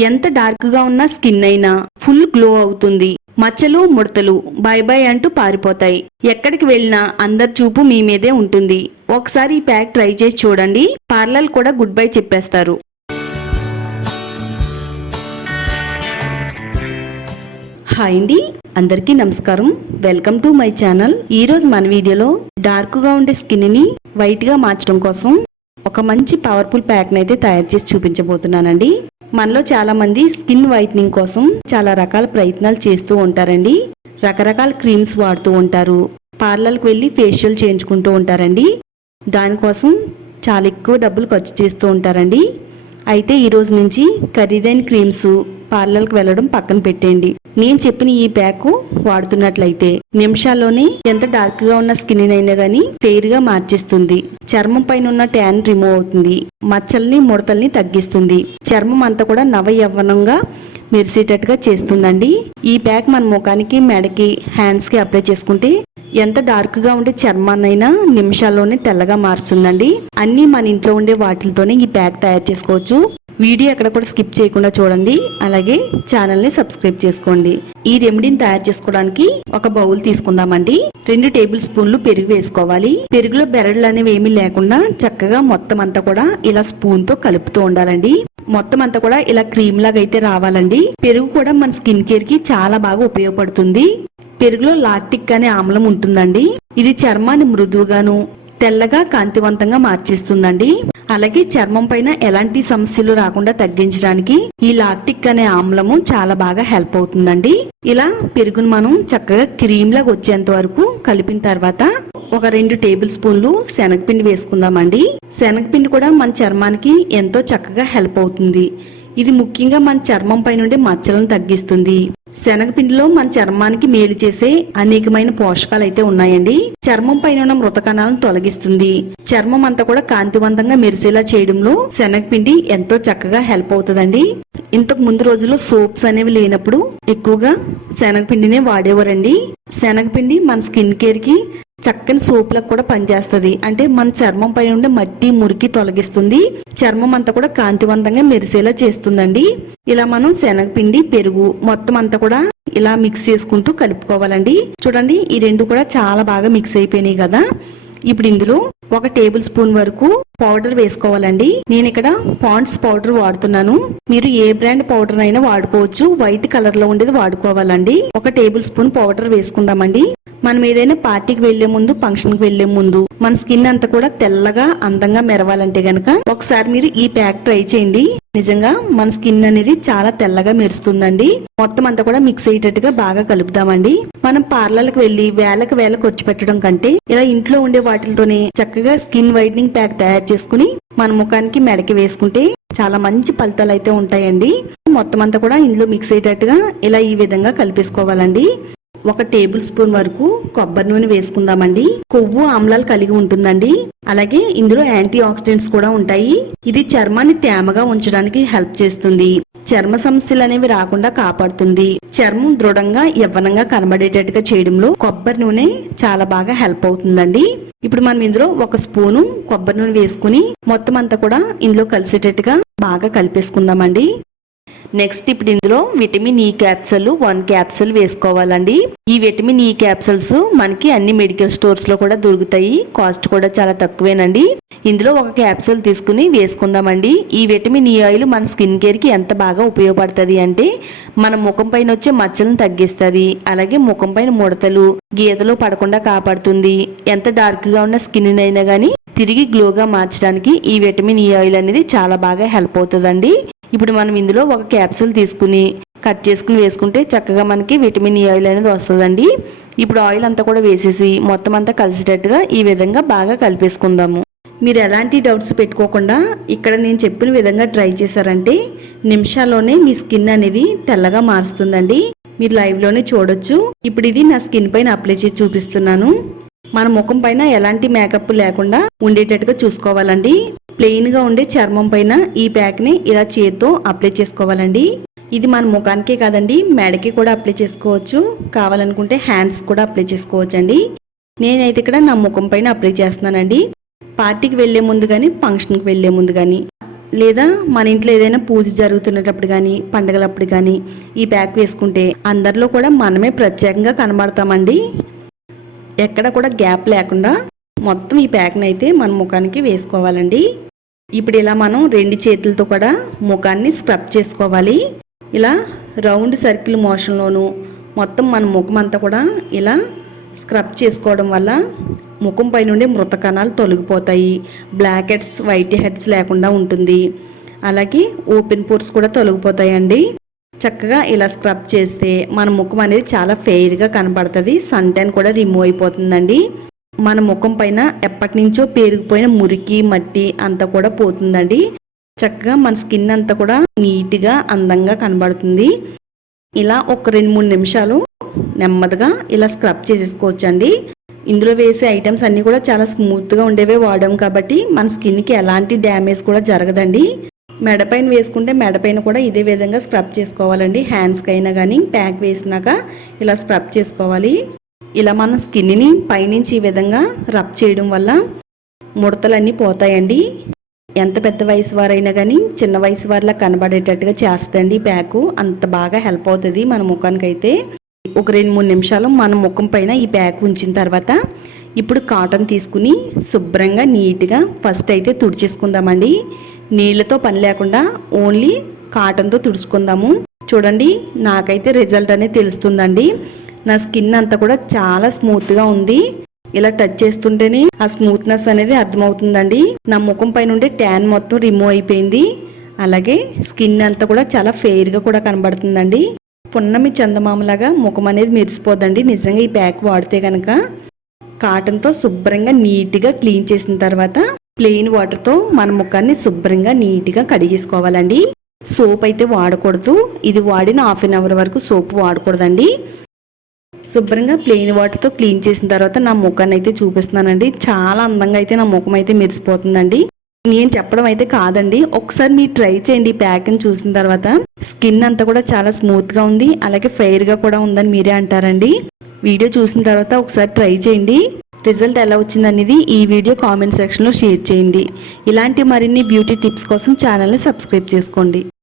ఎంత డార్క్గా ఉన్న స్కిన్ అయినా ఫుల్ గ్లో అవుతుంది. మచ్చలు ముడతలు బై బై అంటూ పారిపోతాయి. ఎక్కడికి వెళ్ళినా అందరి చూపు మీ మీదే ఉంటుంది. ఒకసారి ఈ ప్యాక్ ట్రై చేసి చూడండి. పార్లర్ కూడా గుడ్ బై చెప్పేస్తారు. హాయ్ అండి. అందరికీ నమస్కారం. Welcome to my channel. ఈ రోజు మన వీడియోలో డార్క్గా ఉండే స్కిన్ని వైట్గా మార్చడం కోసం ఒక మంచి పవర్ఫుల్ ప్యాక్ అయితే తయారు చేసి చూపించబోతున్నానండి. మనలో చాలా మంది స్కిన్ వైట్నింగ్ కోసం చాలా రకాల ప్రయత్నాలు చేస్తూ ఉంటారండి. రకరకాల క్రీమ్స్ వాడుతూ ఉంటారు. పార్లర్కి వెళ్ళి ఫేషియల్ చేయించుకుంటూ ఉంటారండి. దానికోసం చాలా ఎక్కువ డబ్బులు ఖర్చు చేస్తూ ఉంటారండి. అయితే ఈరోజు నుంచి ఖరీదైన క్రీమ్స్ పార్లర్కి వెళ్ళడం పక్కన పెట్టేయండి. నేను చెప్పిన ఈ ప్యాక్ వాడుతున్నట్లయితే నిమిషాల్లోనే ఎంత డార్క్గా ఉన్న స్కిన్ అయినా గానీ ఫెయిర్గా మార్చేస్తుంది. చర్మం పైన ఉన్న ట్యాన్ రిమూవ్ అవుతుంది. మచ్చల్ని ముడతల్ని తగ్గిస్తుంది. చర్మం అంతా కూడా నవ యవ్వనంగా మెరిసేటట్టుగా చేస్తుందండి. ఈ ప్యాక్ మన ముఖానికి మెడకి హ్యాండ్స్కి అప్లై చేసుకుంటే ఎంత డార్క్గా ఉండే చర్మాన్నైనా నిమిషాల్లోనే తెల్లగా మారుస్తుందండి. అన్ని మన ఇంట్లో ఉండే వాటితోనే ఈ ప్యాక్ తయారు చేసుకోవచ్చు. వీడియో ఎక్కడ కూడా స్కిప్ చేయకుండా చూడండి. అలాగే ఛానల్ని సబ్స్క్రైబ్ చేసుకోండి. ఈ రెమెడీని తయారు చేసుకోవడానికి ఒక బౌల్ తీసుకుందామండి. రెండు టేబుల్ స్పూన్లు పెరుగు వేసుకోవాలి. పెరుగులో బెరడులు అనేవి ఏమీ లేకుండా చక్కగా మొత్తం అంతా కూడా ఇలా స్పూన్తో కలుపుతూ ఉండాలండి. మొత్తం అంతా కూడా ఇలా క్రీమ్ లాగా అయితే రావాలండి. పెరుగు కూడా మన స్కిన్ కేర్కి చాలా బాగా ఉపయోగపడుతుంది. పెరుగులో లాక్టిక్ అనే ఆమ్లం ఉంటుందండి. ఇది చర్మాన్ని మృదువుగాను తెల్లగా కాంతివంతంగా మార్చేస్తుందండి. అలాగే చర్మం పైన ఎలాంటి సమస్యలు రాకుండా తగ్గించడానికి ఈ లాక్టిక్ అనే ఆమ్లము చాలా బాగా హెల్ప్ అవుతుందండి. ఇలా పెరుగును మనం చక్కగా క్రీమ్ లాగా వచ్చేంత వరకు కలిపిన తర్వాత ఒక రెండు టేబుల్ స్పూన్లు శనగపిండి వేసుకుందామండి. శనగపిండి కూడా మన చర్మానికి ఎంతో చక్కగా హెల్ప్ అవుతుంది. ఇది ముఖ్యంగా మన చర్మం పై నుండి మచ్చలను తగ్గిస్తుంది. శనగపిండిలో మన చర్మానికి మేలు చేసే అనేకమైన పోషకాలు అయితే ఉన్నాయండి. చర్మం పైన ఉన్న మృత కణాలను తొలగిస్తుంది. చర్మం అంతా కూడా కాంతివంతంగా మెరిసేలా చేయడంలో శనగపిండి ఎంతో చక్కగా హెల్ప్ అవుతుందండి. ఇంతకు ముందు రోజుల్లో సోప్స్ అనేవి లేనప్పుడు ఎక్కువగా శనగపిండినే వాడేవారండి. శనగపిండి మన స్కిన్ కేర్కి చక్కని సోపులకు కూడా పనిచేస్తుంది. అంటే మన చర్మం పై ఉండే మట్టి మురికి తొలగిస్తుంది. చర్మం అంతా కూడా కాంతివంతంగా మెరిసేలా చేస్తుందండి. ఇలా మనం శనగపిండి పెరుగు మొత్తం అంతా కూడా ఇలా మిక్స్ చేసుకుంటూ కలుపుకోవాలండి. చూడండి ఈ రెండు కూడా చాలా బాగా మిక్స్ అయిపోయినాయి కదా. ఇప్పుడు ఇందులో ఒక టేబుల్ స్పూన్ వరకు పౌడర్ వేసుకోవాలండి. నేను ఇక్కడ పాండ్స్ పౌడర్ వాడుతున్నాను. మీరు ఏ బ్రాండ్ పౌడర్ అయినా వాడుకోవచ్చు. వైట్ కలర్లో ఉండేది వాడుకోవాలండి. ఒక టేబుల్ స్పూన్ పౌడర్ వేసుకుందామండి. మనం ఏదైనా పార్టీకి వెళ్ళే ముందు ఫంక్షన్కి వెళ్ళే ముందు మన స్కిన్ అంతా కూడా తెల్లగా అందంగా మెరవాలంటే గనక ఒకసారి మీరు ఈ ప్యాక్ ట్రై చేయండి. నిజంగా మన స్కిన్ అనేది చాలా తెల్లగా మెరుస్తుందండి. మొత్తం అంతా కూడా మిక్స్ అయ్యేటట్టుగా బాగా కలుపుదామండి. మనం పార్లర్కి వెళ్ళి వేలకు వేలకు వచ్చి పెట్టడం కంటే ఇలా ఇంట్లో ఉండే వాటితోనే చక్కగా స్కిన్ వైట్నింగ్ ప్యాక్ తయారు చేసుకుని మన ముఖానికి మెడకి వేసుకుంటే చాలా మంచి ఫలితాలు అయితే ఉంటాయండి. మొత్తం అంతా కూడా ఇందులో మిక్స్ అయ్యేటట్టుగా ఇలా ఈ విధంగా కలిపేసుకోవాలండి. ఒక టేబుల్ స్పూన్ వరకు కొబ్బరి నూనె వేసుకుందామండి. కొవ్వు ఆమ్లాలు కలిగి ఉంటుందండి. అలాగే ఇందులో యాంటీ ఆక్సిడెంట్స్ కూడా ఉంటాయి. ఇది చర్మాన్ని తేమగా ఉంచడానికి హెల్ప్ చేస్తుంది. చర్మ సమస్యలు అనేవి రాకుండా కాపాడుతుంది. చర్మం దృఢంగా యవ్వనంగా కనబడేటట్టుగా చేయడంలో కొబ్బరి నూనె చాలా బాగా హెల్ప్ అవుతుందండి. ఇప్పుడు మనం ఇందులో ఒక స్పూను కొబ్బరి నూనె వేసుకుని మొత్తం అంతా కూడా ఇందులో కలిసేటట్టుగా బాగా కలిపేసుకుందామండి. నెక్స్ట్ ఇప్పుడు ఇందులో vitamin E capsule one capsule వేసుకోవాలండి. ఈ విటమిన్ ఈ క్యాప్సల్స్ మనకి అన్ని మెడికల్ స్టోర్స్లో కూడా దొరుకుతాయి. కాస్ట్ కూడా చాలా తక్కువేనండి. ఇందులో ఒక క్యాప్సూల్ తీసుకుని వేసుకుందామండి. ఈ విటమిన్ ఈ ఆయిల్ మన స్కిన్ కేర్కి ఎంత బాగా ఉపయోగపడుతుంది అంటే మన ముఖం పైన వచ్చే మచ్చలను తగ్గిస్తుంది. అలాగే ముఖం పైన ముడతలు గీతలు పడకుండా కాపాడుతుంది. ఎంత డార్క్గా ఉన్న స్కిన్ అయినా గానీ తిరిగి గ్లోగా మార్చడానికి ఈ విటమిన్ ఈ ఆయిల్ అనేది చాలా బాగా హెల్ప్ అవుతుందండి. ఇప్పుడు మనం ఇందులో ఒక క్యాప్సూల్ తీసుకుని కట్ చేసుకుని వేసుకుంటే చక్కగా మనకి విటమిన్ ఈ ఆయిల్ అనేది వస్తుందండి. ఇప్పుడు ఆయిల్ అంతా కూడా వేసేసి మొత్తం అంతా కలిసేటట్టుగా ఈ విధంగా బాగా కలిపేసుకుందాము. మీరు ఎలాంటి డౌట్స్ పెట్టుకోకుండా ఇక్కడ నేను చెప్పిన విధంగా ట్రై చేశారంటే నిమిషాల్లోనే మీ స్కిన్ అనేది తెల్లగా మారుస్తుందండి. మీరు లైవ్లోనే చూడొచ్చు. ఇప్పుడు ఇది నా స్కిన్ పైన అప్లై చేసి చూపిస్తున్నాను. మన ముఖం పైన ఎలాంటి మేకప్ లేకుండా ఉండేటట్టుగా చూసుకోవాలండి. ప్లెయిన్గా ఉండే చర్మం పైన ఈ ప్యాక్ని ఇలా చేతితో అప్లై చేసుకోవాలండి. ఇది మన ముఖానికే కాదండి మెడకి కూడా అప్లై చేసుకోవచ్చు. కావాలనుకుంటే హ్యాండ్స్ కూడా అప్లై చేసుకోవచ్చు అండి నేనైతే ఇక్కడ నా ముఖం పైన అప్లై చేస్తున్నానండి. పార్టీకి వెళ్ళే ముందు కానీ ఫంక్షన్కి వెళ్ళే ముందు కానీ లేదా మన ఇంట్లో ఏదైనా పూజ జరుగుతున్నప్పుడు కానీ పండగలప్పుడు కానీ ఈ ప్యాక్ వేసుకుంటే అందరిలో కూడా మనమే ప్రత్యేకంగా కనబడతామండి. ఎక్కడ కూడా గ్యాప్ లేకుండా మొత్తం ఈ ప్యాక్ని అయితే మన ముఖానికి వేసుకోవాలండి. ఇప్పుడు ఇలా మనం రెండు చేతులతో కూడా ముఖాన్ని స్క్రబ్ చేసుకోవాలి. ఇలా రౌండ్ సర్కిల్ మోషన్లోనూ మొత్తం మన ముఖం అంతా కూడా ఇలా స్క్రబ్ చేసుకోవడం వల్ల ముఖం పై నుండి మృత కణాలు తొలగిపోతాయి. బ్లాక్ హెడ్స్ వైట్ హెడ్స్ లేకుండా ఉంటుంది. అలాగే ఓపెన్ పోర్స్ కూడా తొలగిపోతాయండి. చక్కగా ఇలా స్క్రబ్ చేస్తే మన ముఖం అనేది చాలా ఫెయిర్గా కనబడుతుంది. సన్ టైన్ కూడా రిమూవ్ అయిపోతుందండి. మన ముఖం పైన ఎప్పటి నుంచో పేరుకుపోయిన మురికి మట్టి అంతా కూడా పోతుందండి. చక్కగా మన స్కిన్ అంతా కూడా నీట్గా అందంగా కనబడుతుంది. ఇలా ఒక రెండు మూడు నిమిషాలు నెమ్మదిగా ఇలా స్క్రబ్ చేసేసుకోవచ్చండి. ఇందులో వేసే ఐటమ్స్ అన్నీ కూడా చాలా స్మూత్గా ఉండేవే వాడాం కాబట్టి మన స్కిన్కి ఎలాంటి డ్యామేజ్ కూడా జరగదండి. మెడపైన వేసుకుంటే మెడపైన కూడా ఇదే విధంగా స్క్రబ్ చేసుకోవాలండి. హ్యాండ్స్కి అయినా కానీ ప్యాక్ వేసినాక ఇలా స్క్రబ్ చేసుకోవాలి. ఇలా మన స్కిన్ని పైనుంచి ఈ విధంగా రబ్ చేయడం వల్ల ముడతలన్నీ పోతాయండి. ఎంత పెద్ద వయసు వారైనా కానీ చిన్న వయసు వారిలా కనబడేటట్టుగా చేస్తండి ఈ ప్యాకు అంత బాగా హెల్ప్ అవుతుంది మన ముఖానికి అయితే ఒక రెండు మూడు నిమిషాలు మన ముఖం పైన ఈ ప్యాక్ ఉంచిన తర్వాత ఇప్పుడు కాటన్ తీసుకుని శుభ్రంగా నీట్గా ఫస్ట్ అయితే తుడిచేసుకుందామండి. నీళ్ళతో పని లేకుండా ఓన్లీ కాటన్తో తుడుచుకుందాము. చూడండి నాకైతే రిజల్ట్ అనేది తెలుస్తుందండి. నా స్కిన్ అంతా కూడా చాలా స్మూత్గా ఉంది. ఇలా టచ్ చేస్తుంటేనే ఆ స్మూత్నెస్ అనేది అర్థమవుతుందండి. నా ముఖం పైన ఉండే ట్యాన్ మొత్తం రిమూవ్ అయిపోయింది. అలాగే స్కిన్ అంతా కూడా చాలా ఫెయిర్గా కూడా కనబడుతుందండి. పున్నమి చందమామలాగా ముఖం అనేది మెరిసిపోద్దండి. నిజంగా ఈ ప్యాక్ వాడితే కనుక కాటన్తో శుభ్రంగా నీట్గా క్లీన్ చేసిన తర్వాత ప్లెయిన్ వాటర్తో మన ముఖాన్ని శుభ్రంగా నీట్గా కడిగేసుకోవాలండి. సోప్ అయితే వాడకూడదు. ఇది వాడిన హాఫ్ అన్ అవర్ వరకు సోప్ వాడకూడదండి. శుభ్రంగా ప్లెయిన్ వాటర్తో క్లీన్ చేసిన తర్వాత నా ముఖాన్ని అయితే చూపిస్తున్నానండి. చాలా అందంగా అయితే నా ముఖం అయితే మెరిసిపోతుందండి. నేను చెప్పడం అయితే కాదండి. ఒకసారి మీరు ట్రై చేయండి ప్యాక్ని చూసిన తర్వాత. స్కిన్ అంతా కూడా చాలా స్మూత్గా ఉంది. అలాగే ఫెయిర్గా కూడా ఉందని మీరే అంటారండి. వీడియో చూసిన తర్వాత ఒకసారి ట్రై చేయండి. రిజల్ట్ ఎలా వచ్చిందనేది ఈ వీడియో కామెంట్ సెక్షన్లో షేర్ చేయండి. ఇలాంటి మరిన్ని బ్యూటీ టిప్స్ కోసం ఛానల్ని సబ్స్క్రైబ్ చేసుకోండి.